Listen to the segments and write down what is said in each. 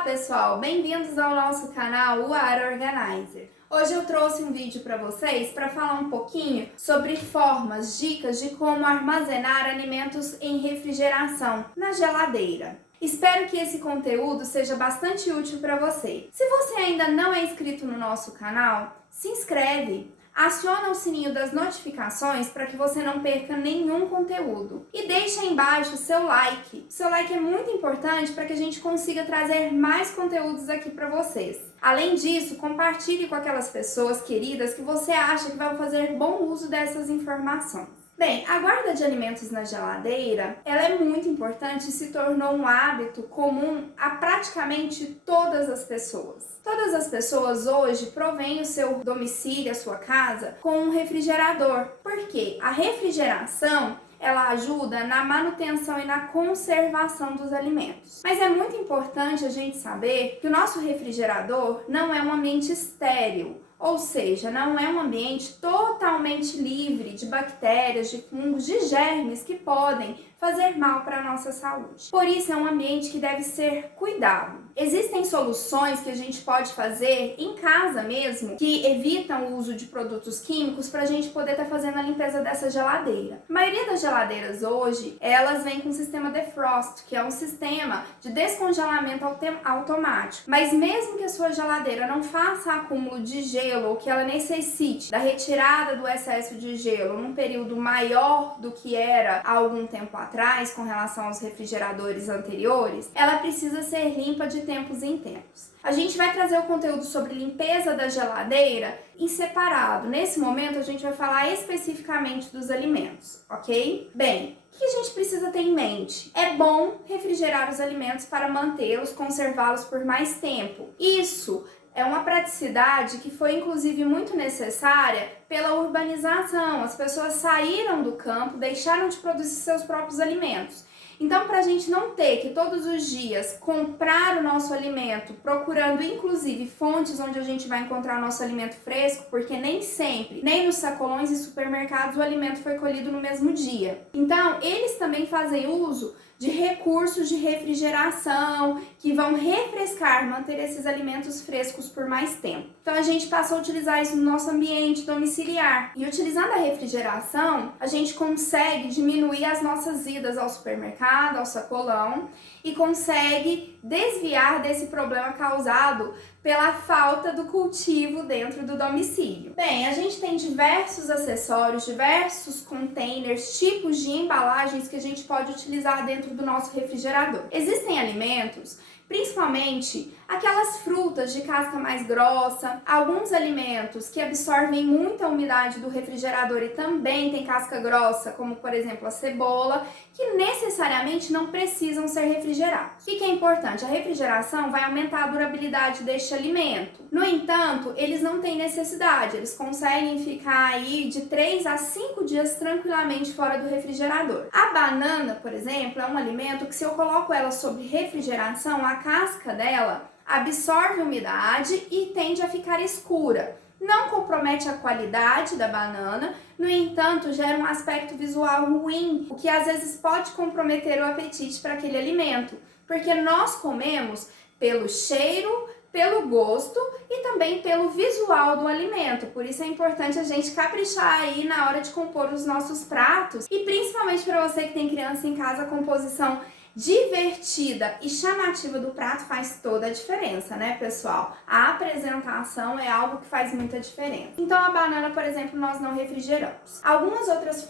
Olá pessoal, bem-vindos ao nosso canal UAR Organizer. Hoje eu trouxe um vídeo para vocês para falar um pouquinho sobre formas, dicas de como armazenar alimentos em refrigeração na geladeira. Espero que esse conteúdo seja bastante útil para você. Se você ainda não é inscrito no nosso canal, se inscreve. Aciona o sininho das notificações para que você não perca nenhum conteúdo. E deixa aí embaixo o seu like. O seu like é muito importante para que a gente consiga trazer mais conteúdos aqui para vocês. Além disso, compartilhe com aquelas pessoas queridas que você acha que vão fazer bom uso dessas informações. Bem, a guarda de alimentos na geladeira, ela é muito importante e se tornou um hábito comum a praticamente todas as pessoas. Todas as pessoas hoje provêm o seu domicílio, a sua casa, com um refrigerador. Por quê? A refrigeração ela ajuda na manutenção e na conservação dos alimentos. Mas é muito importante a gente saber que o nosso refrigerador não é um ambiente estéril. Ou seja, não é um ambiente totalmente livre de bactérias, de fungos, de germes que podem fazer mal para a nossa saúde. Por isso, é um ambiente que deve ser cuidado. Existem soluções que a gente pode fazer em casa mesmo, que evitam o uso de produtos químicos para a gente poder estar fazendo a limpeza dessa geladeira. A maioria das geladeiras hoje, elas vêm com o sistema defrost, que é um sistema de descongelamento automático. Mas mesmo que a sua geladeira não faça acúmulo de gelo ou que ela necessite da retirada do excesso de gelo num período maior do que era há algum tempo atrás com relação aos refrigeradores anteriores, ela precisa ser limpa de tempos em tempos. A gente vai trazer o conteúdo sobre limpeza da geladeira em separado. Nesse momento a gente vai falar especificamente dos alimentos, ok? Bem, o que a gente precisa ter em mente? É bom refrigerar os alimentos para mantê-los, conservá-los por mais tempo. Isso é uma praticidade que foi inclusive muito necessária pela urbanização. As pessoas saíram do campo, deixaram de produzir seus próprios alimentos. Então, para a gente não ter que todos os dias comprar o nosso alimento, procurando inclusive fontes onde a gente vai encontrar o nosso alimento fresco, porque nem sempre, nem nos sacolões e supermercados, o alimento foi colhido no mesmo dia. Então, eles também fazem uso de recursos de refrigeração que vão refrescar, manter esses alimentos frescos por mais tempo. Então a gente passou a utilizar isso no nosso ambiente domiciliar. E utilizando a refrigeração, a gente consegue diminuir as nossas idas ao supermercado, ao sacolão e consegue desviar desse problema causado pela falta do cultivo dentro do domicílio. Bem, a gente tem diversos acessórios, diversos containers, tipos de embalagens que a gente pode utilizar dentro do nosso refrigerador. Existem alimentos, principalmente aquelas frutas de casca mais grossa, alguns alimentos que absorvem muita umidade do refrigerador e também tem casca grossa, como por exemplo a cebola, que necessariamente não precisam ser refrigerados. O que é importante? A refrigeração vai aumentar a durabilidade deste alimento. No entanto, eles não têm necessidade, eles conseguem ficar aí de 3 a 5 dias tranquilamente fora do refrigerador. A banana, por exemplo, é um alimento que se eu coloco ela sob refrigeração, a casca dela absorve umidade e tende a ficar escura. Não compromete a qualidade da banana, no entanto, gera um aspecto visual ruim, o que às vezes pode comprometer o apetite para aquele alimento, porque nós comemos pelo cheiro, pelo gosto e também pelo visual do alimento. Por isso é importante a gente caprichar aí na hora de compor os nossos pratos e principalmente para você que tem criança em casa, a composição divertida e chamativa do prato faz toda a diferença, né, pessoal? A apresentação é algo que faz muita diferença. Então, a banana, por exemplo, nós não refrigeramos. Algumas outras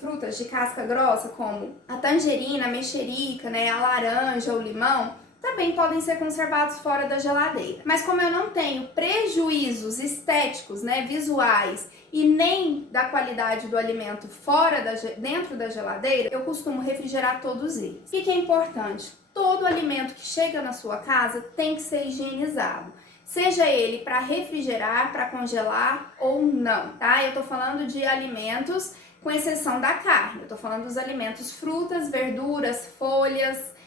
frutas de casca grossa, como a tangerina, a mexerica, né, a laranja ou limão, também podem ser conservados fora da geladeira. Mas como eu não tenho prejuízos estéticos, né, visuais e nem da qualidade do alimento dentro da geladeira, eu costumo refrigerar todos eles. O que é importante? Todo alimento que chega na sua casa tem que ser higienizado. Seja ele para refrigerar, para congelar ou não, tá? Eu tô falando de alimentos com exceção da carne. Eu tô falando dos alimentos frutas, verduras, folhas,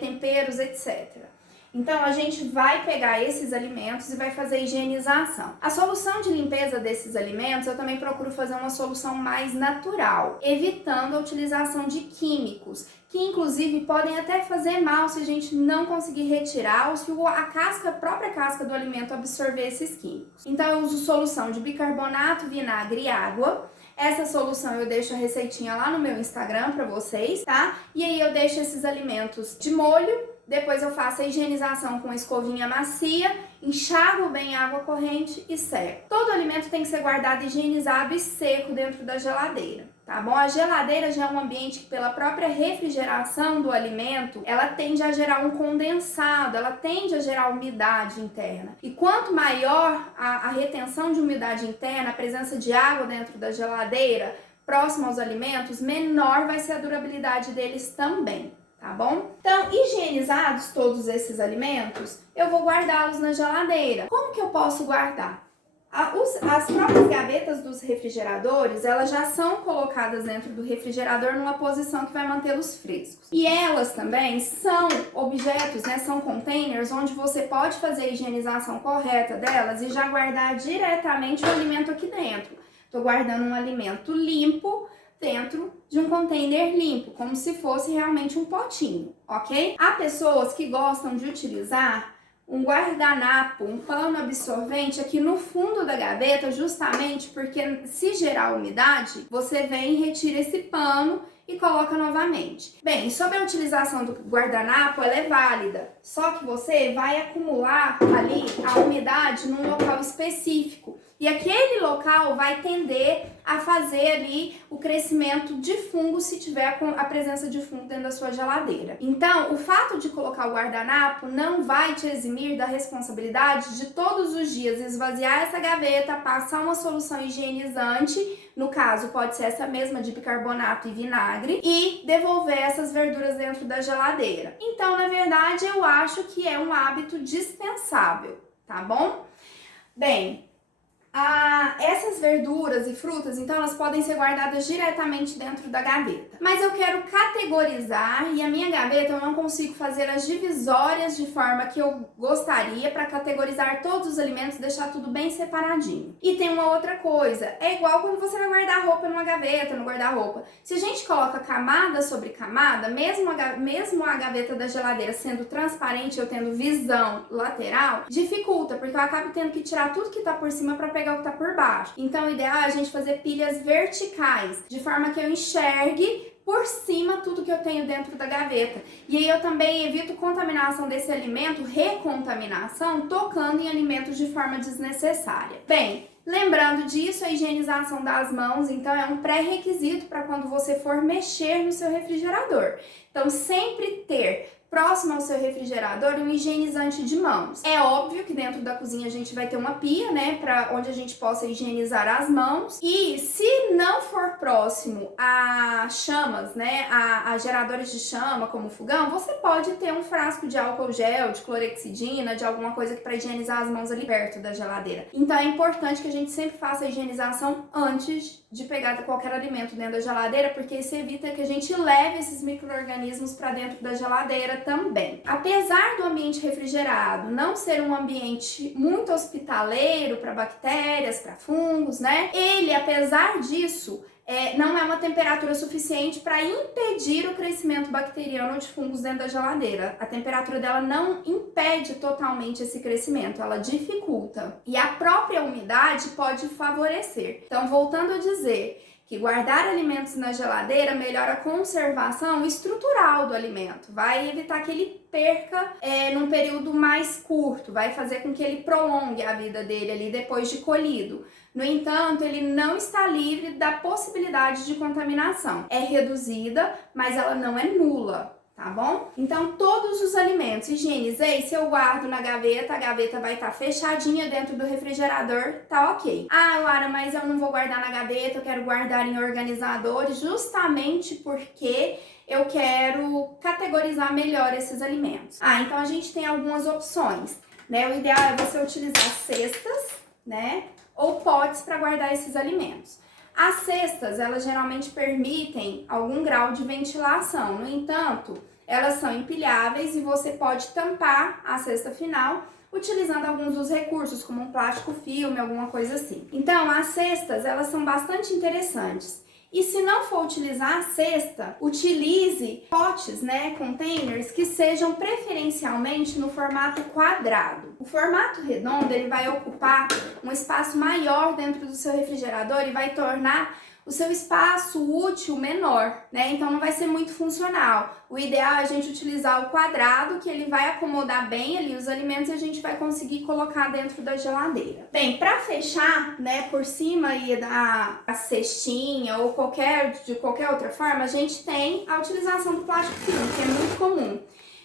temperos, etc. Então, a gente vai pegar esses alimentos e vai fazer a higienização. A solução de limpeza desses alimentos, eu também procuro fazer uma solução mais natural, evitando a utilização de químicos, que inclusive podem até fazer mal se a gente não conseguir retirar ou se a própria casca do alimento absorver esses químicos. Então eu uso solução de bicarbonato, vinagre e água. Essa solução eu deixo a receitinha lá no meu Instagram para vocês, tá? E aí eu deixo esses alimentos de molho. Depois eu faço a higienização com escovinha macia, enxago bem a água corrente e seco. Todo alimento tem que ser guardado higienizado e seco dentro da geladeira, tá bom? A geladeira já é um ambiente que, pela própria refrigeração do alimento, ela tende a gerar um condensado, ela tende a gerar umidade interna. E quanto maior a retenção de umidade interna, a presença de água dentro da geladeira, próximo aos alimentos, menor vai ser a durabilidade deles também. Tá bom? Então, higienizados todos esses alimentos, eu vou guardá-los na geladeira. Como que eu posso guardar? As próprias gavetas dos refrigeradores, elas já são colocadas dentro do refrigerador numa posição que vai mantê-los frescos. E elas também são objetos, né? São containers onde você pode fazer a higienização correta delas e já guardar diretamente o alimento aqui dentro. Estou guardando um alimento limpo dentro de um container limpo, como se fosse realmente um potinho, ok? Há pessoas que gostam de utilizar um guardanapo, um pano absorvente aqui no fundo da gaveta, justamente porque se gerar umidade, você vem e retira esse pano e coloca novamente. Bem, sobre a utilização do guardanapo, ela é válida, só que você vai acumular ali a umidade num local específico. E aquele local vai tender a fazer ali o crescimento de fungo se tiver com a presença de fungo dentro da sua geladeira. Então, o fato de colocar o guardanapo não vai te eximir da responsabilidade de todos os dias esvaziar essa gaveta, passar uma solução higienizante, no caso pode ser essa mesma de bicarbonato e vinagre, e devolver essas verduras dentro da geladeira. Então, na verdade, eu acho que é um hábito dispensável, tá bom? Bem, essas verduras e frutas, então, elas podem ser guardadas diretamente dentro da gaveta. Mas eu quero categorizar e a minha gaveta eu não consigo fazer as divisórias de forma que eu gostaria para categorizar todos os alimentos, deixar tudo bem separadinho. E tem uma outra coisa, é igual quando você vai guardar roupa numa gaveta, no guarda-roupa. Se a gente coloca camada sobre camada, mesmo a gaveta da geladeira sendo transparente, eu tendo visão lateral, dificulta, porque eu acabo tendo que tirar tudo que tá por cima para pegar o que tá por baixo. Então, o ideal é a gente fazer pilhas verticais, de forma que eu enxergue por cima tudo que eu tenho dentro da gaveta. E aí eu também evito contaminação desse alimento, recontaminação, tocando em alimentos de forma desnecessária. Bem, lembrando disso, a higienização das mãos, então, é um pré-requisito para quando você for mexer no seu refrigerador. Então, sempre ter próximo ao seu refrigerador um higienizante de mãos. É óbvio que dentro da cozinha a gente vai ter uma pia, né, para onde a gente possa higienizar as mãos. E se não for próximo a chamas, né, a geradores de chama, como fogão, você pode ter um frasco de álcool gel, de clorexidina, de alguma coisa para higienizar as mãos ali perto da geladeira. Então é importante que a gente sempre faça a higienização antes de pegar qualquer alimento dentro da geladeira, porque isso evita que a gente leve esses micro-organismos para dentro da geladeira também. Apesar do ambiente refrigerado não ser um ambiente muito hospitaleiro para bactérias, para fungos, né? Ele, apesar disso, não é uma temperatura suficiente para impedir o crescimento bacteriano de fungos dentro da geladeira. A temperatura dela não impede totalmente esse crescimento, ela dificulta. E a própria umidade pode favorecer. Então, voltando a dizer que guardar alimentos na geladeira melhora a conservação estrutural do alimento, vai evitar que ele perca num período mais curto, vai fazer com que ele prolongue a vida dele ali depois de colhido. No entanto, ele não está livre da possibilidade de contaminação. É reduzida, mas ela não é nula. Tá bom? Então, todos os alimentos higienizei, se eu guardo na gaveta, a gaveta vai estar fechadinha dentro do refrigerador, tá ok. Ah, Lara, mas eu não vou guardar na gaveta, eu quero guardar em organizadores, justamente porque eu quero categorizar melhor esses alimentos. Então a gente tem algumas opções, né? O ideal é você utilizar cestas, né? Ou potes para guardar esses alimentos. As cestas, elas geralmente permitem algum grau de ventilação, no entanto, elas são empilháveis e você pode tampar a cesta final utilizando alguns dos recursos, como um plástico filme, alguma coisa assim. Então, as cestas, elas são bastante interessantes. E se não for utilizar a cesta, utilize potes, né, containers que sejam preferencialmente no formato quadrado. O formato redondo, ele vai ocupar um espaço maior dentro do seu refrigerador e vai tornar o seu espaço útil menor, né? Então não vai ser muito funcional. O ideal é a gente utilizar o quadrado, que ele vai acomodar bem ali os alimentos e a gente vai conseguir colocar dentro da geladeira. Bem, para fechar, né, por cima aí da cestinha ou de qualquer outra forma, a gente tem a utilização do plástico filme, que é muito comum,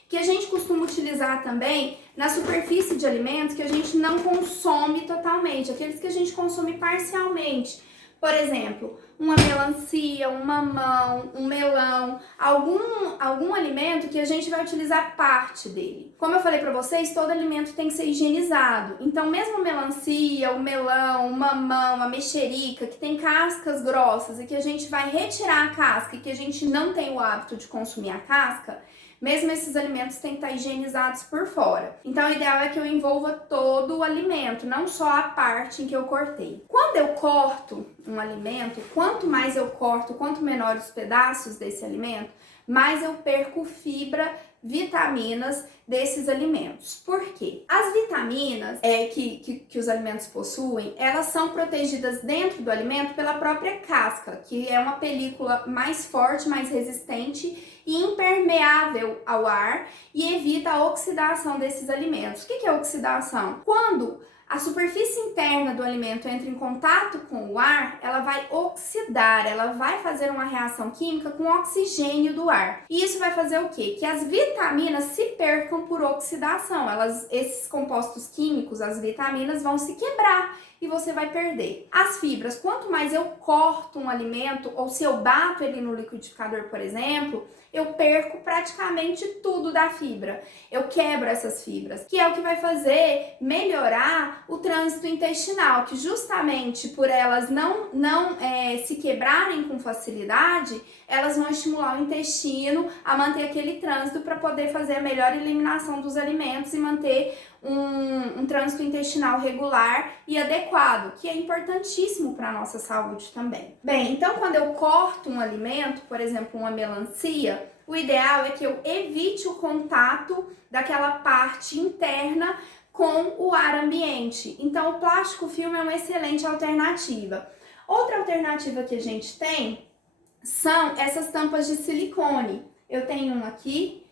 que a gente costuma utilizar também na superfície de alimentos que a gente não consome totalmente, aqueles que a gente consome parcialmente. Por exemplo, uma melancia, um mamão, um melão, algum alimento que a gente vai utilizar parte dele. Como eu falei para vocês, todo alimento tem que ser higienizado. Então, mesmo a melancia, o melão, o mamão, a mexerica, que tem cascas grossas e que a gente vai retirar a casca e que a gente não tem o hábito de consumir a casca, mesmo esses alimentos têm que estar higienizados por fora. Então, o ideal é que eu envolva todo o alimento, não só a parte em que eu cortei. Quando eu corto um alimento, quanto mais eu corto, quanto menor os pedaços desse alimento, mais eu perco fibra, vitaminas desses alimentos. Por quê? As vitaminas que os alimentos possuem, elas são protegidas dentro do alimento pela própria casca, que é uma película mais forte, mais resistente e impermeável ao ar e evita a oxidação desses alimentos. O que é oxidação? Quando a superfície interna do alimento entra em contato com o ar, ela vai oxidar, ela vai fazer uma reação química com o oxigênio do ar. E isso vai fazer o quê? Que as vitaminas se percam por oxidação. Esses compostos químicos, as vitaminas, vão se quebrar e você vai perder. As fibras, quanto mais eu corto um alimento, ou se eu bato ele no liquidificador, por exemplo, eu perco praticamente tudo da fibra. Eu quebro essas fibras, que é o que vai fazer melhorar o trânsito intestinal, que justamente por elas não se quebrarem com facilidade, elas vão estimular o intestino a manter aquele trânsito para poder fazer a melhor eliminação dos alimentos e manter um trânsito intestinal regular e adequado, que é importantíssimo para a nossa saúde também. Bem, então quando eu corto um alimento, por exemplo, uma melancia, o ideal é que eu evite o contato daquela parte interna com o ar ambiente. Então o plástico filme é uma excelente alternativa. Outra alternativa que a gente tem são essas tampas de silicone. Eu tenho uma aqui,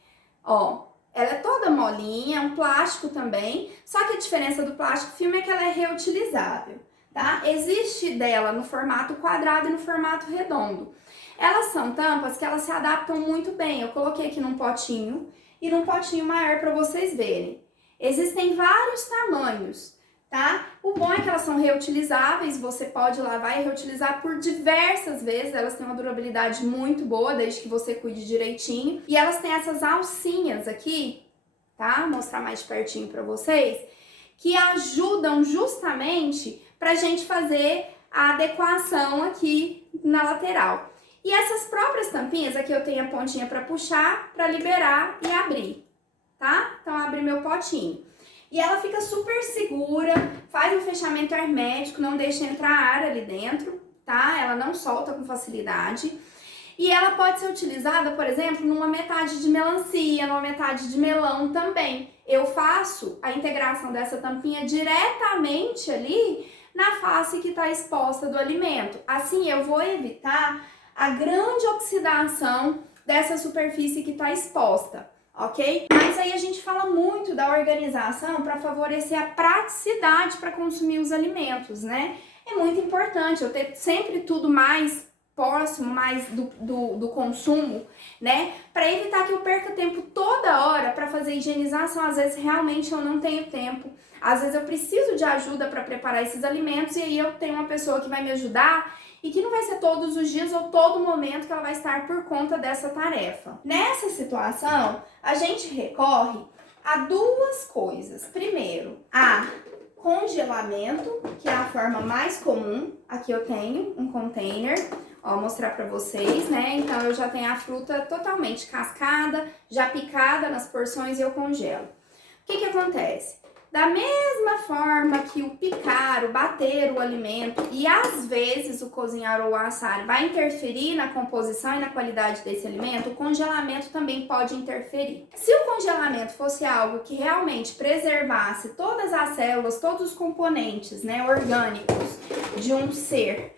ó. Ela é toda molinha, é um plástico também, só que a diferença do plástico filme é que ela é reutilizável, tá? Existe dela no formato quadrado e no formato redondo. Elas são tampas que elas se adaptam muito bem. Eu coloquei aqui num potinho e num potinho maior para vocês verem. Existem vários tamanhos, tá? O bom é que elas são reutilizáveis, você pode lavar e reutilizar por diversas vezes, elas têm uma durabilidade muito boa, desde que você cuide direitinho. E elas têm essas alcinhas aqui, tá? Vou mostrar mais de pertinho pra vocês, que ajudam justamente pra gente fazer a adequação aqui na lateral. E essas próprias tampinhas, aqui eu tenho a pontinha pra puxar, pra liberar e abrir, tá? Então, abri meu potinho. E ela fica super segura, faz um fechamento hermético, não deixa entrar ar ali dentro, tá? Ela não solta com facilidade. E ela pode ser utilizada, por exemplo, numa metade de melancia, numa metade de melão também. Eu faço a integração dessa tampinha diretamente ali na face que está exposta do alimento. Assim eu vou evitar a grande oxidação dessa superfície que está exposta. Ok? Mas aí a gente fala muito da organização para favorecer a praticidade para consumir os alimentos, né? É muito importante eu ter sempre tudo mais próximo, mais do consumo, né? Para evitar que eu perca tempo toda hora para fazer higienização. Às vezes realmente eu não tenho tempo. Às vezes eu preciso de ajuda para preparar esses alimentos e aí eu tenho uma pessoa que vai me ajudar e que não vai ser todos os dias ou todo momento que ela vai estar por conta dessa tarefa. Nessa situação, a gente recorre a duas coisas. Primeiro, a congelamento, que é a forma mais comum. Aqui eu tenho um container, ó, vou mostrar pra vocês, né? Então eu já tenho a fruta totalmente cascada, já picada nas porções e eu congelo. O que acontece? Da mesma forma que o picar, o bater o alimento e às vezes o cozinhar ou o assar vai interferir na composição e na qualidade desse alimento, o congelamento também pode interferir. Se o congelamento fosse algo que realmente preservasse todas as células, todos os componentes, né, orgânicos de um ser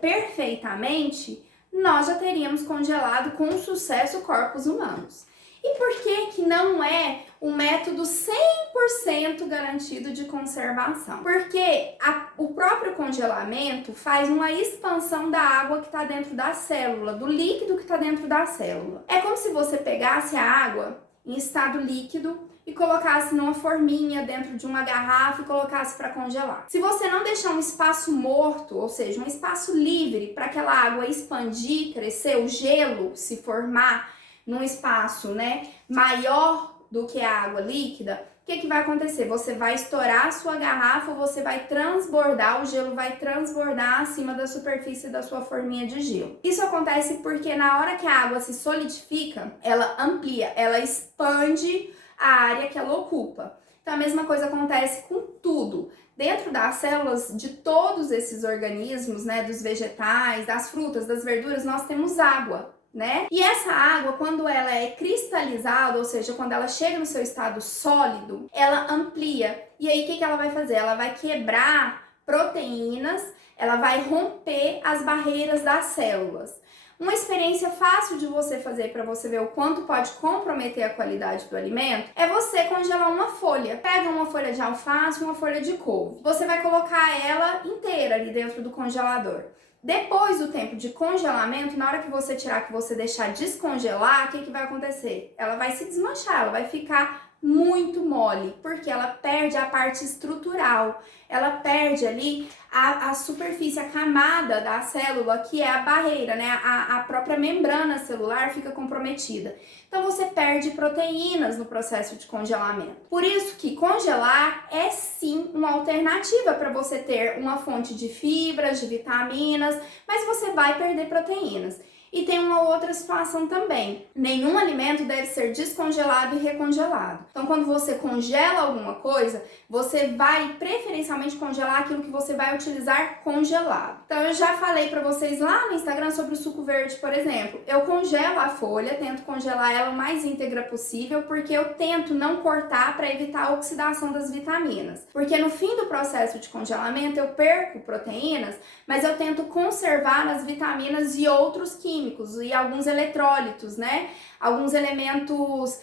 perfeitamente, nós já teríamos congelado com sucesso corpos humanos. E por que não é um método 100% garantido de conservação? Porque o próprio congelamento faz uma expansão da água que está dentro da célula, do líquido que está dentro da célula. É como se você pegasse a água em estado líquido e colocasse numa forminha dentro de uma garrafa e colocasse para congelar. Se você não deixar um espaço morto, ou seja, um espaço livre para aquela água expandir, crescer, o gelo se formar num espaço, né, maior do que a água líquida, o que vai acontecer? Você vai estourar a sua garrafa ou você vai transbordar, o gelo vai transbordar acima da superfície da sua forminha de gelo. Isso acontece porque na hora que a água se solidifica, ela amplia, ela expande a área que ela ocupa. Então a mesma coisa acontece com tudo. Dentro das células de todos esses organismos, né, dos vegetais, das frutas, das verduras, nós temos água. Né? E essa água, quando ela é cristalizada, ou seja, quando ela chega no seu estado sólido, ela amplia. E aí, o que ela vai fazer? Ela vai quebrar proteínas, ela vai romper as barreiras das células. Uma experiência fácil de você fazer para você ver o quanto pode comprometer a qualidade do alimento é você congelar uma folha. Pega uma folha de alface, uma folha de couve. Você vai colocar ela inteira ali dentro do congelador. Depois do tempo de congelamento, na hora que você tirar, que você deixar descongelar, o que vai acontecer? Ela vai se desmanchar, ela vai ficar muito mole, porque ela perde a parte estrutural, ela perde ali a superfície, a camada da célula, que é a barreira, né? A própria membrana celular fica comprometida. Então você perde proteínas no processo de congelamento. Por isso que congelar é sim uma alternativa para você ter uma fonte de fibras, de vitaminas, mas você vai perder proteínas. E tem uma outra situação também. Nenhum alimento deve ser descongelado e recongelado. Então, quando você congela alguma coisa, você vai preferencialmente congelar aquilo que você vai utilizar congelado. Então, eu já falei para vocês lá no Instagram sobre o suco verde, por exemplo. Eu congelo a folha, tento congelar ela o mais íntegra possível, porque eu tento não cortar para evitar a oxidação das vitaminas. Porque no fim do processo de congelamento, eu perco proteínas, mas eu tento conservar as vitaminas e outros químicos e alguns eletrólitos, né? Alguns elementos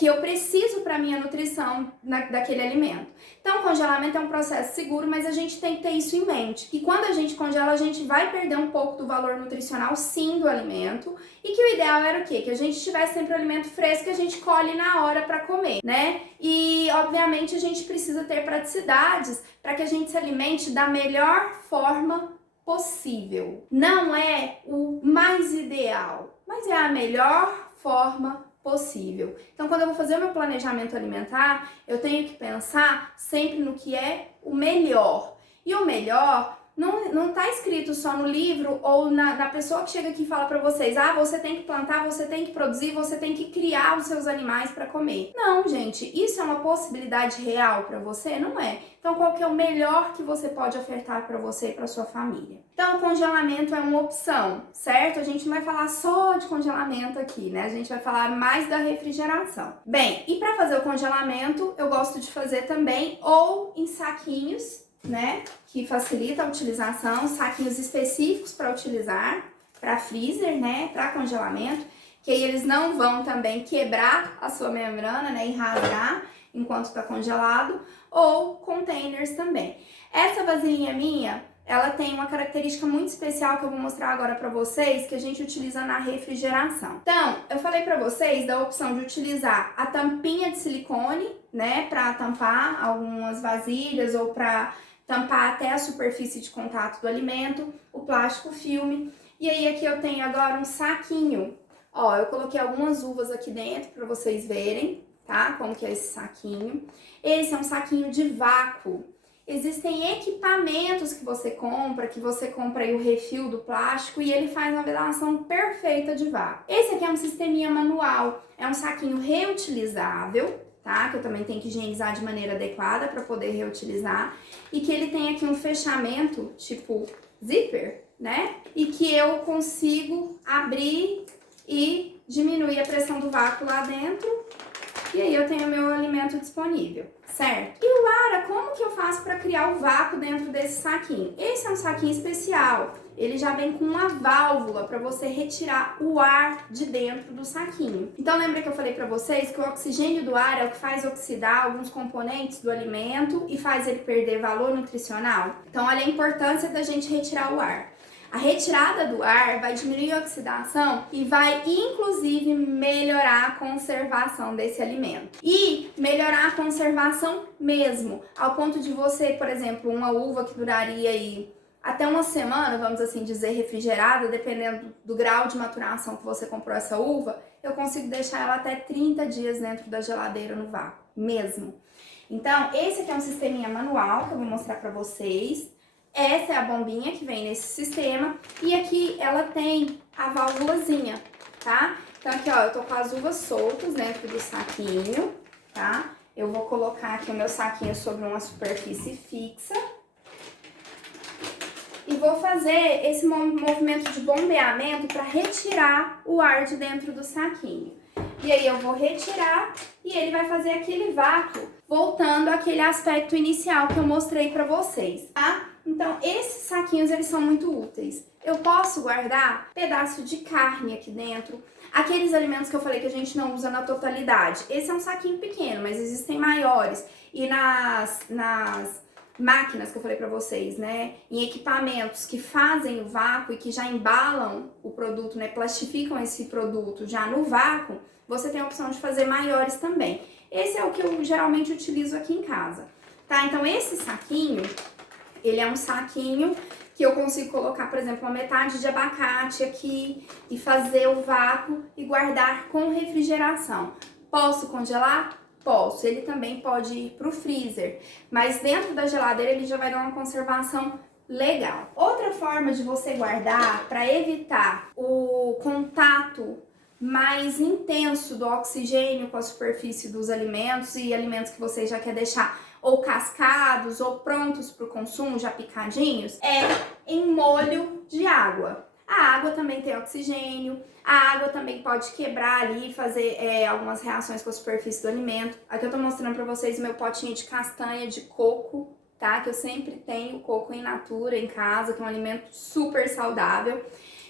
que eu preciso para minha nutrição daquele alimento. Então, o congelamento é um processo seguro, mas a gente tem que ter isso em mente, que quando a gente congela, a gente vai perder um pouco do valor nutricional, sim, do alimento, e que o ideal era o quê? Que a gente tivesse sempre o alimento fresco que a gente colhe na hora para comer, né? E, obviamente, a gente precisa ter praticidades para que a gente se alimente da melhor forma possível. Não é o mais ideal, mas é a melhor forma possível. Então, quando eu vou fazer o meu planejamento alimentar, eu tenho que pensar sempre no que é o melhor. E o melhor não está escrito só no livro ou na pessoa que chega aqui e fala para vocês: ah, você tem que plantar, você tem que produzir, você tem que criar os seus animais para comer. Não, gente, isso é uma possibilidade real para você? Não é. Então, qual que é o melhor que você pode ofertar para você e para sua família? Então, o congelamento é uma opção, certo? A gente não vai falar só de congelamento aqui, né? A gente vai falar mais da refrigeração. Bem, e para fazer o congelamento, eu gosto de fazer também ou em saquinhos, né, que facilita a utilização, saquinhos específicos para utilizar, para freezer, né, para congelamento, que aí eles não vão também quebrar a sua membrana, né, e rasgar enquanto está congelado, ou containers também. Essa vasilhinha minha, ela tem uma característica muito especial que eu vou mostrar agora para vocês, que a gente utiliza na refrigeração. Então, eu falei para vocês da opção de utilizar a tampinha de silicone, né, para tampar algumas vasilhas ou para tampar até a superfície de contato do alimento, o plástico filme. E aí aqui eu tenho agora um saquinho. Ó, eu coloquei algumas uvas aqui dentro para vocês verem, tá? Como que é esse saquinho. Esse é um saquinho de vácuo. Existem equipamentos que você compra aí o refil do plástico e ele faz uma vedação perfeita de vácuo. Esse aqui é um sisteminha manual, é um saquinho reutilizável, tá? Que eu também tenho que higienizar de maneira adequada para poder reutilizar. E que ele tem aqui um fechamento, tipo zíper, né? E que eu consigo abrir e diminuir a pressão do vácuo lá dentro. E aí eu tenho o meu alimento disponível, certo? E o Ara, como que eu faço para criar o vácuo dentro desse saquinho? Esse é um saquinho especial. Ele já vem com uma válvula para você retirar o ar de dentro do saquinho. Então lembra que eu falei para vocês que o oxigênio do ar é o que faz oxidar alguns componentes do alimento e faz ele perder valor nutricional? Então olha a importância da gente retirar o ar. A retirada do ar vai diminuir a oxidação e vai, inclusive, melhorar a conservação desse alimento. E melhorar a conservação mesmo, ao ponto de você, por exemplo, uma uva que duraria aí até uma semana, vamos assim dizer, refrigerada, dependendo do grau de maturação que você comprou essa uva, eu consigo deixar ela até 30 dias dentro da geladeira no vácuo, mesmo. Então, esse aqui é um sisteminha manual que eu vou mostrar pra vocês. Essa é a bombinha que vem nesse sistema e aqui ela tem a válvulazinha, tá? Então aqui, ó, eu tô com as uvas soltas dentro do saquinho, tá? Eu vou colocar aqui o meu saquinho sobre uma superfície fixa e vou fazer esse movimento de bombeamento para retirar o ar de dentro do saquinho. E aí eu vou retirar e ele vai fazer aquele vácuo, voltando àquele aspecto inicial que eu mostrei para vocês, tá? Então, esses saquinhos, eles são muito úteis. Eu posso guardar pedaço de carne aqui dentro, aqueles alimentos que eu falei que a gente não usa na totalidade. Esse é um saquinho pequeno, mas existem maiores. E nas máquinas que eu falei pra vocês, né, em equipamentos que fazem o vácuo e que já embalam o produto, né, plastificam esse produto já no vácuo, você tem a opção de fazer maiores também. Esse é o que eu geralmente utilizo aqui em casa, tá? Então, esse saquinho... ele é um saquinho que eu consigo colocar, por exemplo, uma metade de abacate aqui e fazer o vácuo e guardar com refrigeração. Posso congelar? Posso. Ele também pode ir para o freezer, mas dentro da geladeira ele já vai dar uma conservação legal. Outra forma de você guardar para evitar o contato mais intenso do oxigênio com a superfície dos alimentos e alimentos que você já quer deixar ou cascados ou prontos para o consumo, já picadinhos, é em molho de água. A água também tem oxigênio, a água também pode quebrar ali e fazer algumas reações com a superfície do alimento. Aqui eu tô mostrando para vocês o meu potinho de castanha de coco, tá? Que eu sempre tenho coco in natura em casa, que é um alimento super saudável.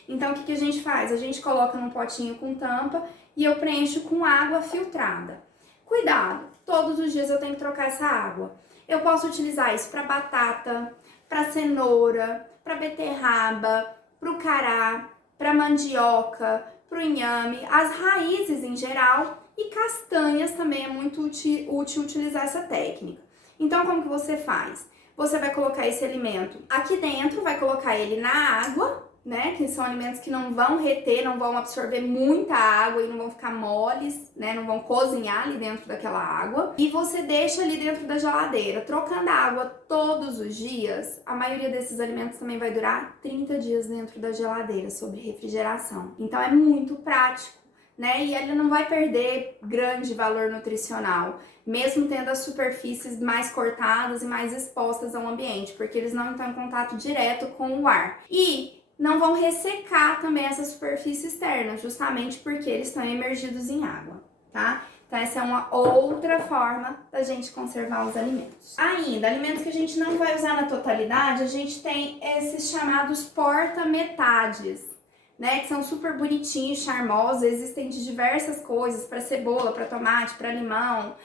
Então, o que a gente faz? A gente coloca num potinho com tampa e eu preencho com água filtrada. Cuidado, todos os dias eu tenho que trocar essa água. Eu posso utilizar isso para batata, para cenoura, para beterraba, para o cará, para mandioca, para o inhame, as raízes em geral e castanhas também é muito útil utilizar essa técnica. Então, como que você faz? Você vai colocar esse alimento aqui dentro, vai colocar ele na água, né, que são alimentos que não vão reter, não vão absorver muita água e não vão ficar moles, né, não vão cozinhar ali dentro daquela água. E você deixa ali dentro da geladeira, trocando a água todos os dias. A maioria desses alimentos também vai durar 30 dias dentro da geladeira, sob refrigeração. Então é muito prático, né, e ele não vai perder grande valor nutricional, mesmo tendo as superfícies mais cortadas e mais expostas ao ambiente, porque eles não estão em contato direto com o ar. E não vão ressecar também essa superfície externa, justamente porque eles estão imergidos em água, tá? Então essa é uma outra forma da gente conservar os alimentos. Ainda, alimentos que a gente não vai usar na totalidade, a gente tem esses chamados porta-metades, né? Que são super bonitinhos, charmosos, existem de diversas coisas, para cebola, para tomate, para limão.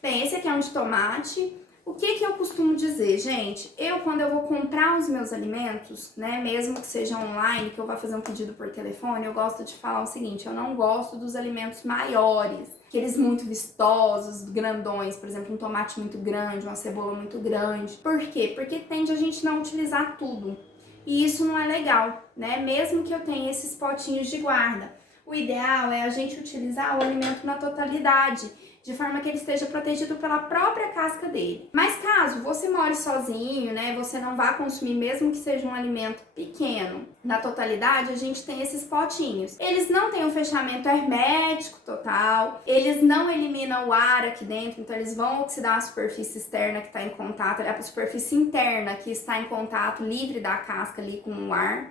Bem, esse aqui é um de tomate. O que eu costumo dizer, gente? Quando eu vou comprar os meus alimentos, né, mesmo que seja online, que eu vá fazer um pedido por telefone, eu gosto de falar o seguinte, eu não gosto dos alimentos maiores, aqueles muito vistosos, grandões, por exemplo, um tomate muito grande, uma cebola muito grande. Por quê? Porque tende a gente não utilizar tudo. E isso não é legal, né? Mesmo que eu tenha esses potinhos de guarda. O ideal é a gente utilizar o alimento na totalidade, de forma que ele esteja protegido pela própria casca dele. Mas caso você more sozinho, né, você não vá consumir mesmo que seja um alimento pequeno, na totalidade a gente tem esses potinhos. Eles não têm um fechamento hermético total, eles não eliminam o ar aqui dentro, então eles vão oxidar a superfície externa que está em contato, a superfície interna que está em contato livre da casca ali com o ar,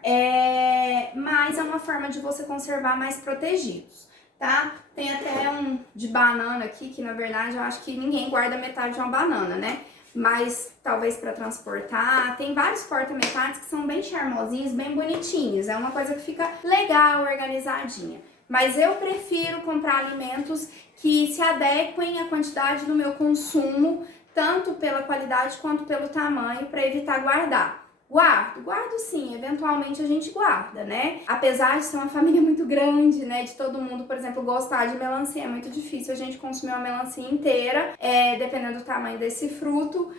mas é uma forma de você conservar mais protegidos. Tá? Tem até um de banana aqui, que na verdade eu acho que ninguém guarda metade de uma banana, né? Mas talvez para transportar. Tem vários porta-metais que são bem charmosinhos, bem bonitinhos. É uma coisa que fica legal, organizadinha. Mas eu prefiro comprar alimentos que se adequem à quantidade do meu consumo, tanto pela qualidade quanto pelo tamanho, para evitar guardar. Guardo sim, eventualmente a gente guarda, né? Apesar de ser uma família muito grande, né? De todo mundo, por exemplo, gostar de melancia, é muito difícil a gente consumir uma melancia inteira, dependendo do tamanho desse fruto,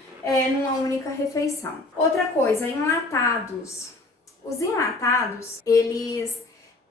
numa única refeição. Outra coisa, enlatados. Os enlatados, eles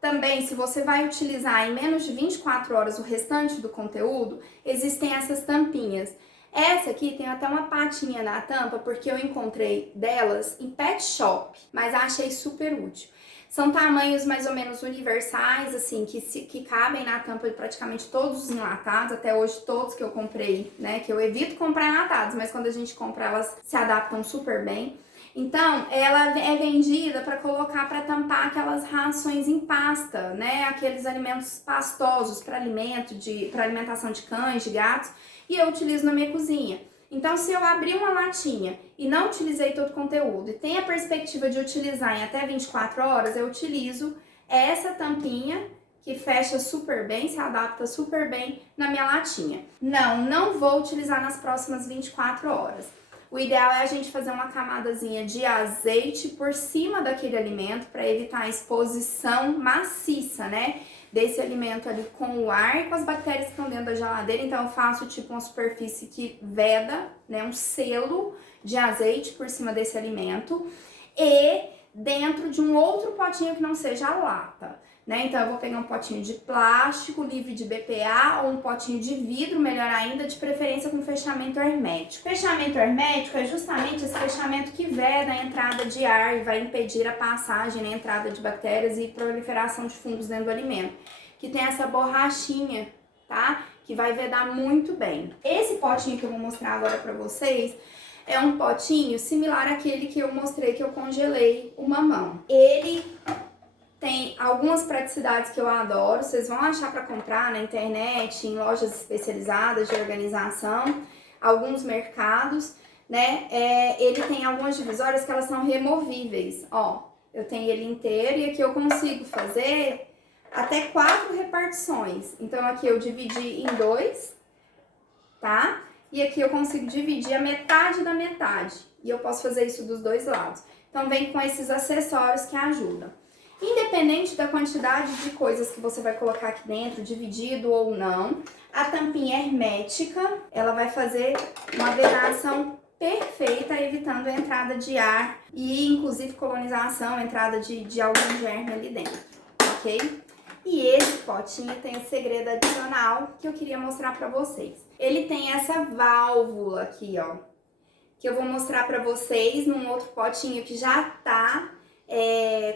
também, se você vai utilizar em menos de 24 horas o restante do conteúdo, existem essas tampinhas. Essa aqui tem até uma patinha na tampa, porque eu encontrei delas em pet shop, mas achei super útil. São tamanhos mais ou menos universais, assim, que cabem na tampa de praticamente todos os enlatados, até hoje todos que eu comprei, né, que eu evito comprar enlatados, mas quando a gente compra elas se adaptam super bem. Então, ela é vendida para colocar, para tampar aquelas rações em pasta, né, aqueles alimentos pastosos para alimentação de cães, de gatos, e eu utilizo na minha cozinha. Então, se eu abrir uma latinha e não utilizei todo o conteúdo e tem a perspectiva de utilizar em até 24 horas, eu utilizo essa tampinha que fecha super bem, se adapta super bem na minha latinha. Não vou utilizar nas próximas 24 horas. O ideal é a gente fazer uma camadazinha de azeite por cima daquele alimento para evitar a exposição maciça, né? Desse alimento ali com o ar e com as bactérias que estão dentro da geladeira. Então eu faço tipo uma superfície que veda, né, um selo de azeite por cima desse alimento e dentro de um outro potinho que não seja a lata, né? Então eu vou pegar um potinho de plástico livre de BPA ou um potinho de vidro, melhor ainda, de preferência com fechamento hermético. Fechamento hermético é justamente esse fechamento que veda a entrada de ar e vai impedir a passagem, né, a entrada de bactérias e proliferação de fungos dentro do alimento. Que tem essa borrachinha, tá? Que vai vedar muito bem. Esse potinho que eu vou mostrar agora pra vocês é um potinho similar àquele que eu mostrei que eu congelei o mamão. Ele tem algumas praticidades que eu adoro, vocês vão achar para comprar na internet, em lojas especializadas de organização, alguns mercados, né? Ele tem algumas divisórias que elas são removíveis, ó. Eu tenho ele inteiro e aqui eu consigo fazer até 4 repartições. Então aqui eu dividi em 2, tá? E aqui eu consigo dividir a metade da metade. E eu posso fazer isso dos dois lados. Então vem com esses acessórios que ajudam. Independente da quantidade de coisas que você vai colocar aqui dentro, dividido ou não, a tampinha hermética, ela vai fazer uma vedação perfeita, evitando a entrada de ar e inclusive colonização, entrada de algum germe ali dentro, ok? E esse potinho tem um segredo adicional que eu queria mostrar pra vocês. Ele tem essa válvula aqui, ó, que eu vou mostrar pra vocês num outro potinho que já tá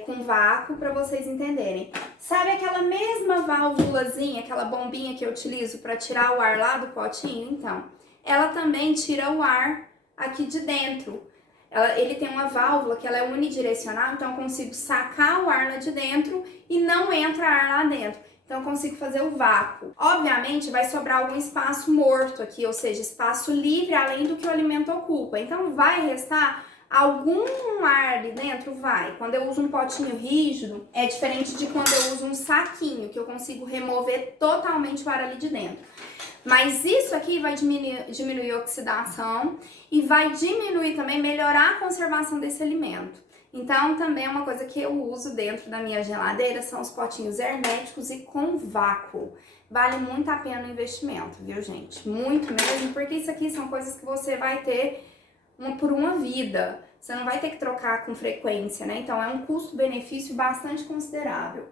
com vácuo para vocês entenderem. Sabe aquela mesma válvulazinha, aquela bombinha que eu utilizo para tirar o ar lá do potinho? Então, ela também tira o ar aqui de dentro. Ele tem uma válvula que ela é unidirecional, então eu consigo sacar o ar lá de dentro e não entra ar lá dentro. Então eu consigo fazer o vácuo. Obviamente vai sobrar algum espaço morto aqui, ou seja, espaço livre além do que o alimento ocupa. Então vai restar algum ar ali dentro? Vai. Quando eu uso um potinho rígido, é diferente de quando eu uso um saquinho, que eu consigo remover totalmente o ar ali de dentro. Mas isso aqui vai diminuir a oxidação e vai diminuir também, melhorar a conservação desse alimento. Então, também é uma coisa que eu uso dentro da minha geladeira, são os potinhos herméticos e com vácuo. Vale muito a pena o investimento, viu, gente? Muito mesmo, porque isso aqui são coisas que você vai ter por uma vida. Você não vai ter que trocar com frequência, né? Então é um custo-benefício bastante considerável.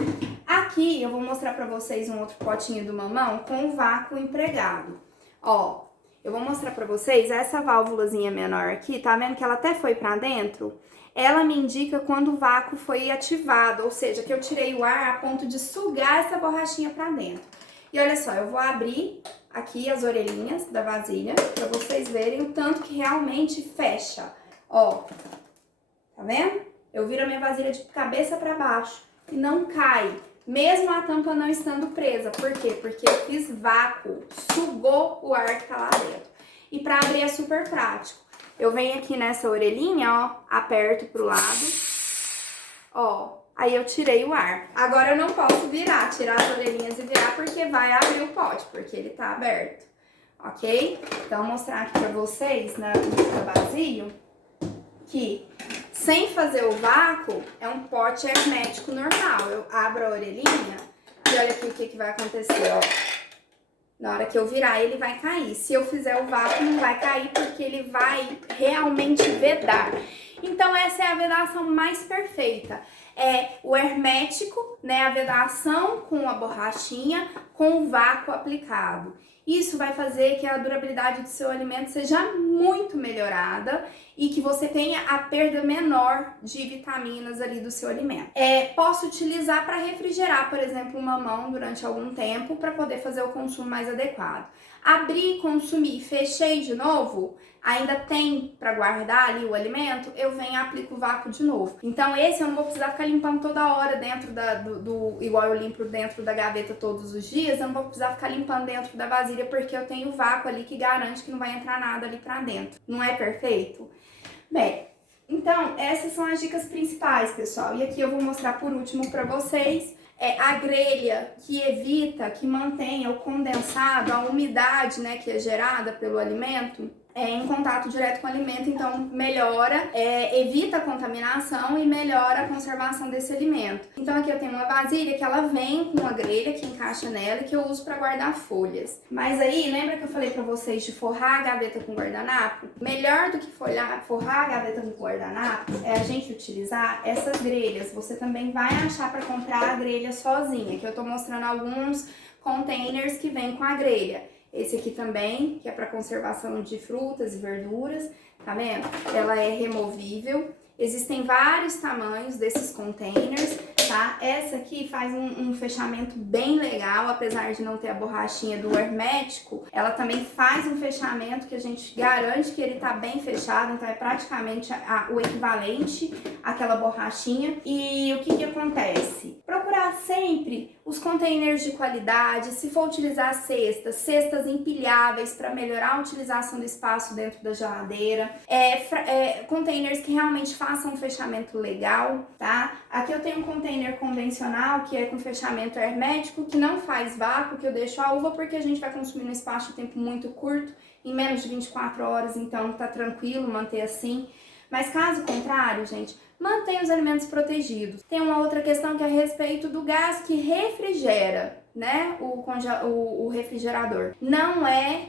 Aqui eu vou mostrar pra vocês um outro potinho do mamão com o vácuo empregado. Ó, eu vou mostrar pra vocês essa válvulazinha menor aqui, tá vendo que ela até foi pra dentro? Ela me indica quando o vácuo foi ativado, ou seja, que eu tirei o ar a ponto de sugar essa borrachinha pra dentro. E olha só, eu vou abrir aqui as orelhinhas da vasilha pra vocês verem o tanto que realmente fecha. Ó, tá vendo? Eu viro a minha vasilha de cabeça pra baixo e não cai, mesmo a tampa não estando presa. Por quê? Porque eu fiz vácuo, sugou o ar que tá lá dentro. E pra abrir é super prático. Eu venho aqui nessa orelhinha, ó, aperto pro lado, ó, aí eu tirei o ar. Agora eu não posso virar, tirar as orelhinhas e virar porque vai abrir o pote, porque ele tá aberto, ok? Então, vou mostrar aqui pra vocês, no vazio, que sem fazer o vácuo, é um pote hermético normal. Eu abro a orelhinha e olha aqui o que vai acontecer, ó. Na hora que eu virar, ele vai cair. Se eu fizer o vácuo, não vai cair porque ele vai realmente vedar. Então, essa é a vedação mais perfeita. É o hermético, né? A vedação com a borrachinha, com o vácuo aplicado. Isso vai fazer que a durabilidade do seu alimento seja muito melhorada e que você tenha a perda menor de vitaminas ali do seu alimento. Posso utilizar para refrigerar, por exemplo, o mamão durante algum tempo para poder fazer o consumo mais adequado. Abri, consumi, fechei de novo, ainda tem para guardar ali o alimento, eu venho e aplico o vácuo de novo. Então esse eu não vou precisar ficar limpando toda hora dentro igual eu limpo dentro da gaveta todos os dias, eu não vou precisar ficar limpando dentro da vasilha porque eu tenho o vácuo ali que garante que não vai entrar nada ali pra dentro. Não é perfeito? Bem, então essas são as dicas principais, pessoal. E aqui eu vou mostrar por último pra vocês a grelha que evita, que mantenha o condensado, a umidade, né, que é gerada pelo alimento, em contato direto com o alimento, então melhora, evita a contaminação e melhora a conservação desse alimento. Então aqui eu tenho uma vasilha que ela vem com uma grelha que encaixa nela e que eu uso para guardar folhas. Mas aí, lembra que eu falei para vocês de forrar a gaveta com guardanapo? Melhor do que forrar a gaveta com guardanapo é a gente utilizar essas grelhas. Você também vai achar para comprar a grelha sozinha, que eu tô mostrando alguns containers que vêm com a grelha. Esse aqui também, que é para conservação de frutas e verduras, tá vendo? Ela é removível. Existem vários tamanhos desses containers, tá? Essa aqui faz um fechamento bem legal, apesar de não ter a borrachinha do hermético, ela também faz um fechamento que a gente garante que ele tá bem fechado, então é praticamente o equivalente àquela borrachinha. E o que acontece? Procurar sempre os containers de qualidade, se for utilizar cestas empilháveis para melhorar a utilização do espaço dentro da geladeira, containers que realmente façam um fechamento legal, tá? Aqui eu tenho um container convencional que é com fechamento hermético, que não faz vácuo, que eu deixo a uva porque a gente vai consumir no espaço de tempo muito curto, em menos de 24 horas, então tá tranquilo manter assim. Mas caso contrário, gente, mantenha os alimentos protegidos. Tem uma outra questão que é a respeito do gás que refrigera, né, o refrigerador. Não é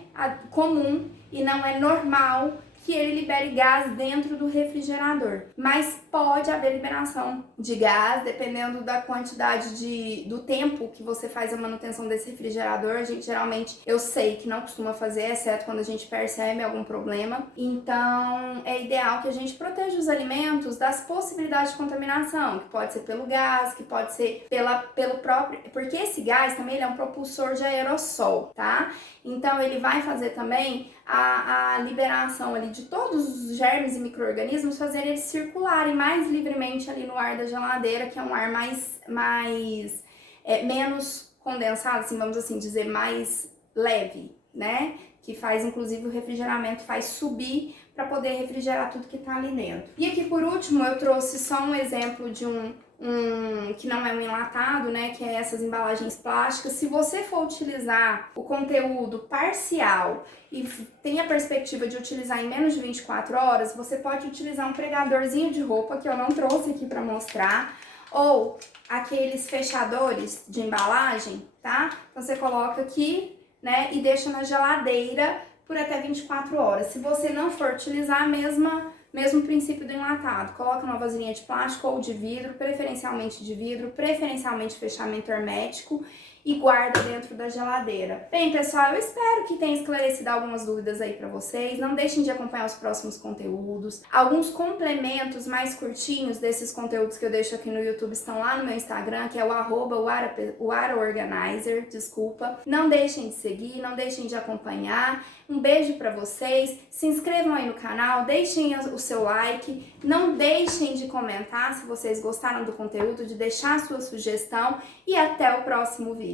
comum e não é normal que ele libere gás dentro do refrigerador, mas pode haver liberação de gás, dependendo da quantidade do tempo que você faz a manutenção desse refrigerador. A gente geralmente, eu sei que não costuma fazer, exceto quando a gente percebe algum problema. Então, é ideal que a gente proteja os alimentos das possibilidades de contaminação, que pode ser pelo gás, que pode ser pelo próprio... Porque esse gás também ele é um propulsor de aerossol, tá? Então, ele vai fazer também a liberação ali de todos os germes e micro-organismos, fazer eles circularem mais livremente ali no ar da geladeira, que é um ar menos condensado, assim, vamos assim dizer, mais leve, né? Que faz, inclusive, o refrigeramento faz subir para poder refrigerar tudo que tá ali dentro. E aqui, por último, eu trouxe só um exemplo de que não é um enlatado, né, que é essas embalagens plásticas. Se você for utilizar o conteúdo parcial e tem a perspectiva de utilizar em menos de 24 horas, você pode utilizar um pregadorzinho de roupa, que eu não trouxe aqui para mostrar, ou aqueles fechadores de embalagem, tá? Então você coloca aqui, né, e deixa na geladeira por até 24 horas. Se você não for utilizar, Mesmo princípio do enlatado, coloca uma vasilhinha de plástico ou de vidro, preferencialmente fechamento hermético e guarda dentro da geladeira. Bem, pessoal, eu espero que tenha esclarecido algumas dúvidas aí para vocês. Não deixem de acompanhar os próximos conteúdos. Alguns complementos mais curtinhos desses conteúdos que eu deixo aqui no YouTube estão lá no meu Instagram, que é o @uaraorganizer, desculpa. Não deixem de seguir, não deixem de acompanhar. Um beijo para vocês. Se inscrevam aí no canal, deixem o seu like. Não deixem de comentar se vocês gostaram do conteúdo, de deixar a sua sugestão e até o próximo vídeo.